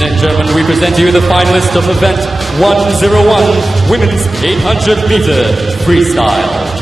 Ladies and gentlemen, we present to you the finalists of event 101, Women's 800 meter freestyle.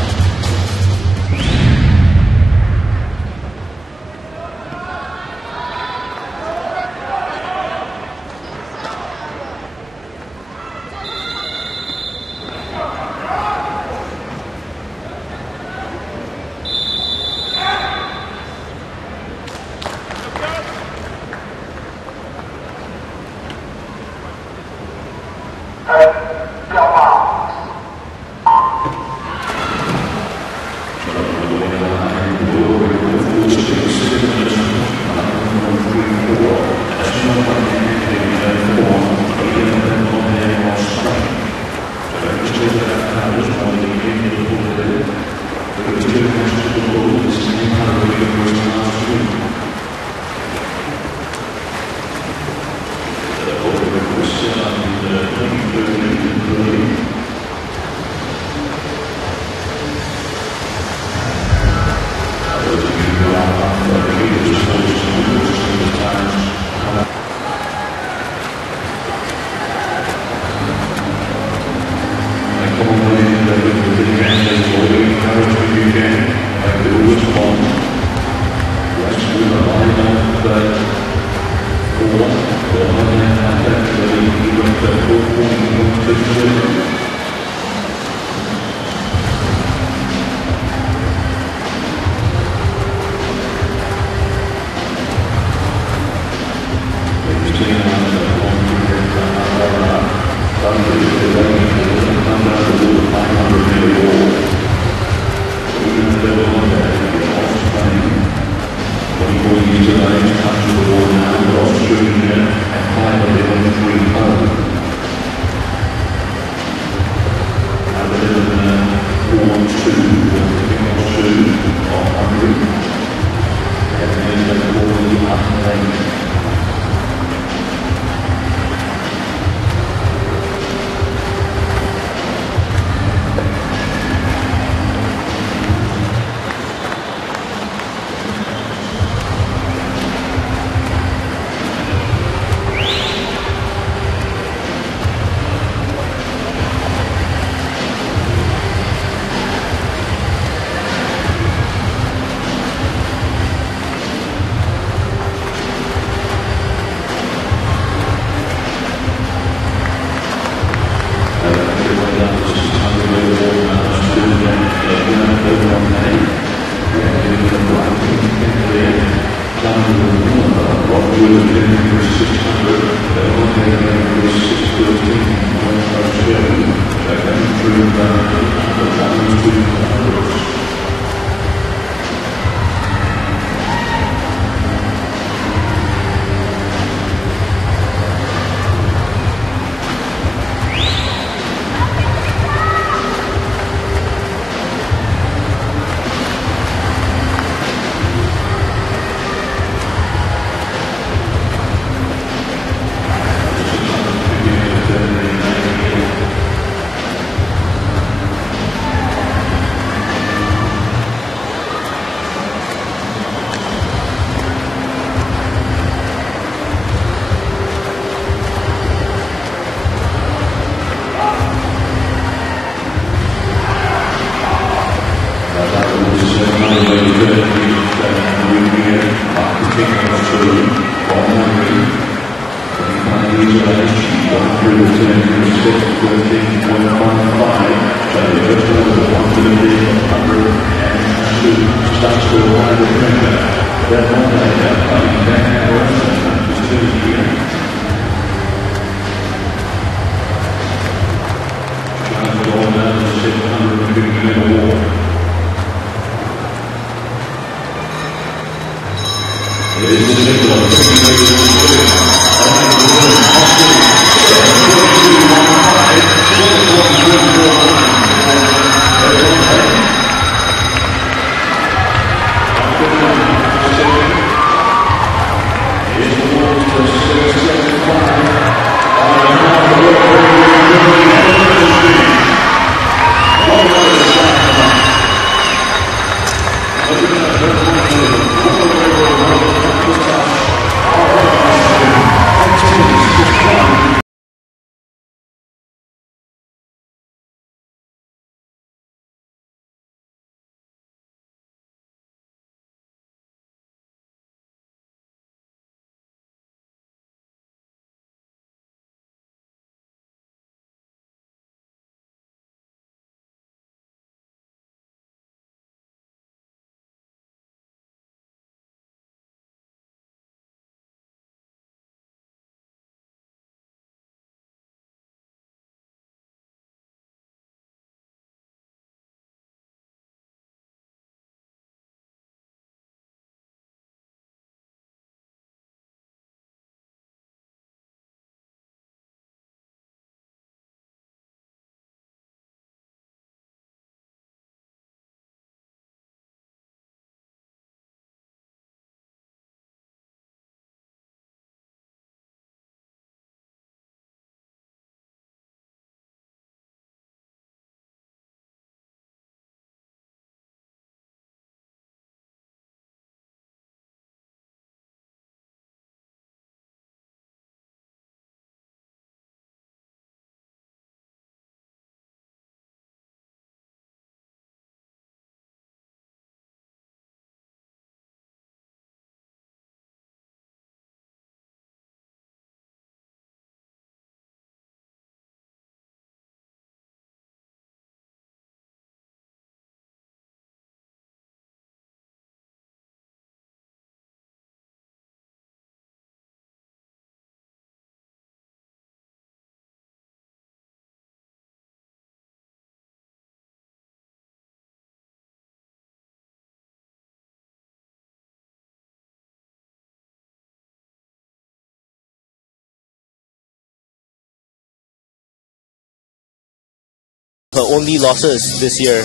her only losses this year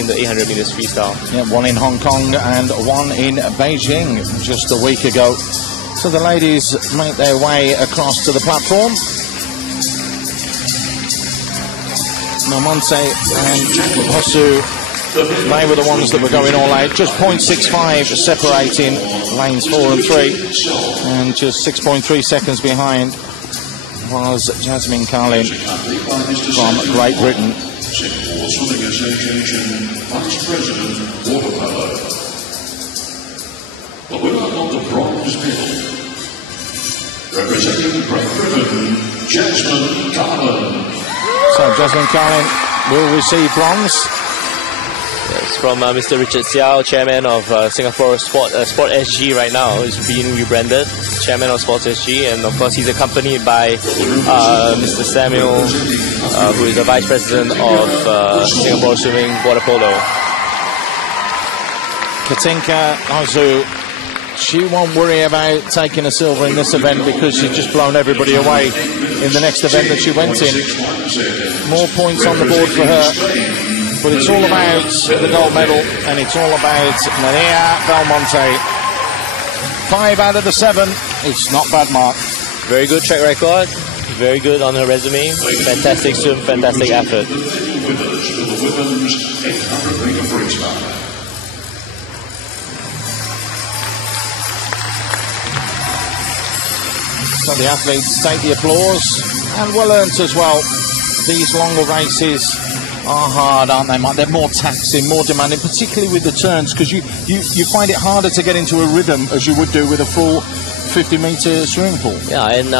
in the 800 meters freestyle. Yeah, one in Hong Kong and one in Beijing just a week ago. So the ladies make their way across to the platform. Monte and Hosu, they were the ones that were going all out. Just 0.65 separating lanes 4 and 3, and just 6.3 seconds behind was Jasmine Carlin from Great Britain. The winner of the bronze medal, representing Great Britain, Jasmine Carlin. So Jasmine Carlin will receive bronze. Yes, from Mr. Richard Xiao, chairman of Singapore Sport SG right now. He's being rebranded, chairman of Sports SG, and of course he's accompanied by Mr. Samuel, who is the vice president of Singapore Swimming Water Polo. Katinka Ozu, she won't worry about taking a silver in this event because she's just blown everybody away in the next event that she went in. More points on the board for her, but it's all about the gold medal, and it's all about Maria Belmonte. 5 out of the 7. It's not bad, Mark. Very good track record, very good on her resume, fantastic swim, fantastic effort. So the athletes take the applause, and well earned as well. These longer races are hard, aren't they, Mike? They're more taxing, more demanding, particularly with the turns, because you find it harder to get into a rhythm as you would do with a full 50-meter swimming pool. Yeah, and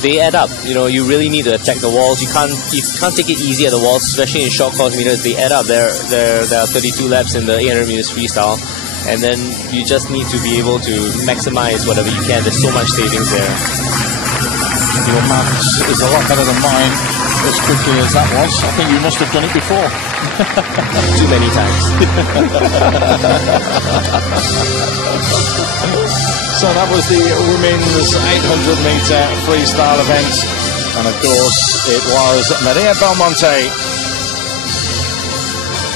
they add up. You know, you really need to attack the walls. You can't take it easy at the walls, especially in short course meters. They add up. There are 32 laps in the 800 meters freestyle, and then you just need to be able to maximize whatever you can. There's so much savings there. Your maths is a lot better than mine as quickly as that was. I think you must have done it before. Too many times. So that was the women's 800-meter freestyle event. And of course, it was Maria Belmonte.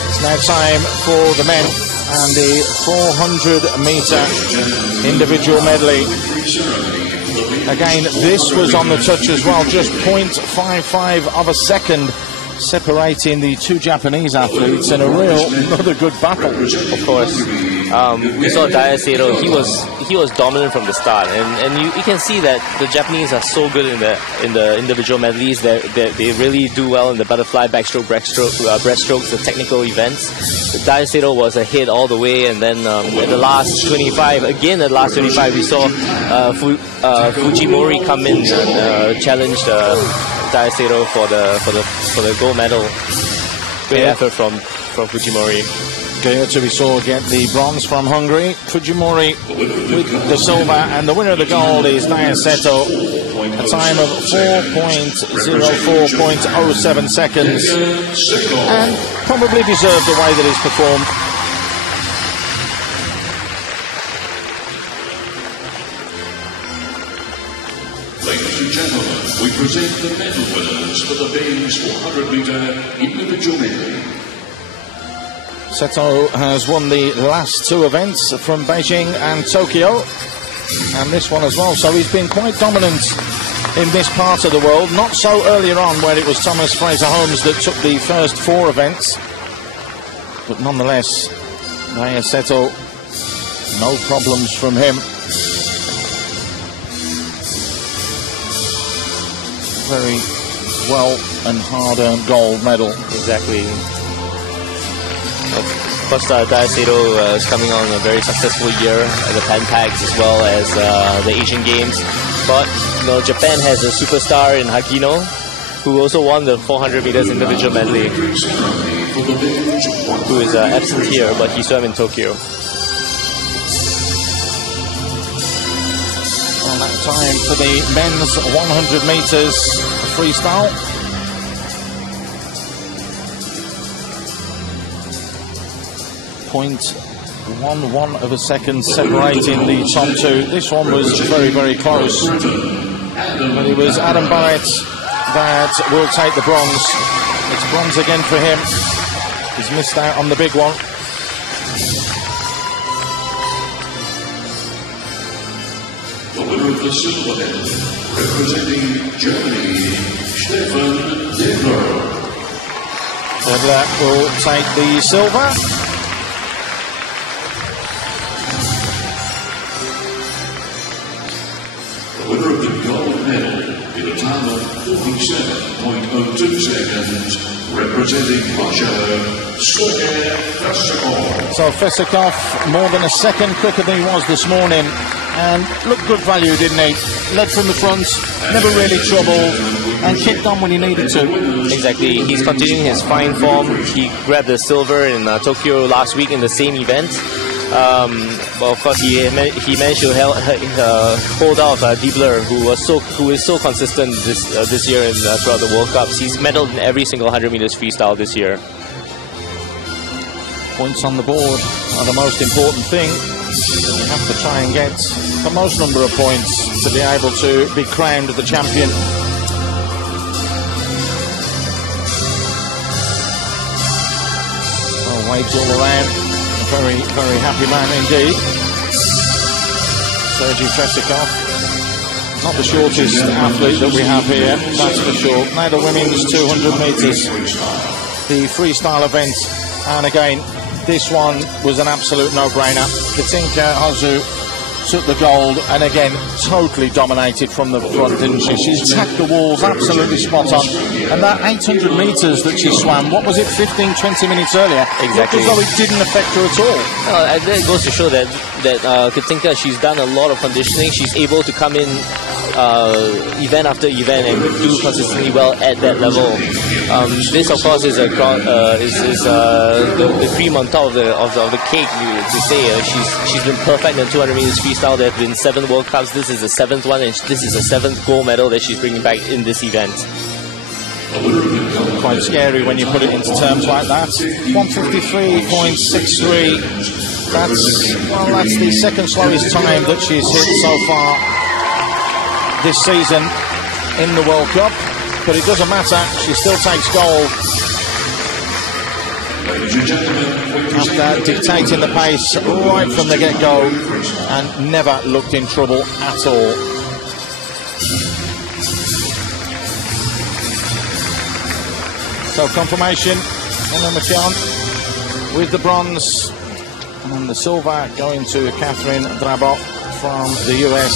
It's now time for the men and the 400-meter individual medley. Again, this was on the touch as well, just 0.55 of a second separating the two Japanese athletes in another good battle. Of course, we saw Diaceto. He was dominant from the start, and you can see that the Japanese are so good in the individual medleys. They really do well in the butterfly, backstroke, breaststrokes, the technical events. Diaceto was ahead all the way, and then at the last 25, we saw Fujimori come in and challenge Diaceto for the gold medal. Great effort from Fujimori. So we saw get the bronze from Hungary. Fujimori with the silver, and the winner of the gold is Diaceto. A time of 4.04.07 seconds, and probably deserved the way that he's performed. Ladies and gentlemen, we present the medal winners for the men's 400-meter individual medley. Seto has won the last two events from Beijing and Tokyo, and this one as well, so he's been quite dominant in this part of the world. Not so earlier on, where it was Thomas Fraser Holmes that took the first 4 events, but nonetheless, Seto, no problems from him. Very well and hard-earned gold medal. Exactly. Of course, Diaceto is coming on a very successful year at the Pan Pacs as well as the Asian Games. But Japan has a superstar in Hagino, who also won the 400 meters individual medley, who is absent here, but he swam in Tokyo. On that time for the men's 100 meters freestyle. .11 of a second separating the top two. This one was very, very close. But it was Adam Barrett that will take the bronze. It's bronze again for him. He's missed out on the big one. The winner of the silver medal, representing Germany, Stefan Libres. Sedler will take the silver. The winner of the gold medal in a time of 47.02 seconds, representing Russia, Fesikov. So Fesikov, more than a second quicker than he was this morning, and looked good value, didn't he? Led from the front, never really troubled, and kicked on when he needed to. Exactly, he's continuing his fine form. He grabbed the silver in Tokyo last week in the same event. Well, of course, he managed to hold off Libres, who is so consistent this year and throughout the World Cups. He's medaled in every single 100 meters freestyle this year. Points on the board are the most important thing. You have to try and get the most number of points to be able to be crowned the champion. Oh, waves all around. A very, very happy man indeed. Sergei Fesikov. Not the shortest athlete that we have here, that's for sure. Now the women's 200 metres, the freestyle event, and again, this one was an absolute no-brainer. Katinka Hosszu took the gold, and again, totally dominated from the front, didn't she? She attacked the walls, absolutely spot on. And that 800 metres that she swam, what was it, 15, 20 minutes earlier? Exactly. As though it didn't affect her at all. That goes to show that Katinka, she's done a lot of conditioning. She's able to come in event after event and do consistently well at that level. This, of course, is the cream on top of the cake. To say she's been perfect in 200 meters freestyle. There have been 7 World Cups. This is the 7th one, and this is the 7th gold medal that she's bringing back in this event. Quite scary when you put it into terms like that. 153.63. That's the second slowest time that she's hit so far this season in the World Cup, but it doesn't matter, she still takes gold after dictating the pace right from the get-go and never looked in trouble at all. So confirmation, Emma McKeown with the bronze, and the silver going to Catherine Drabot from the US.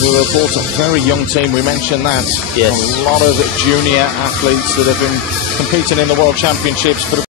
We were bought a very young team, we mentioned that. Yes. A lot of junior athletes that have been competing in the World Championships for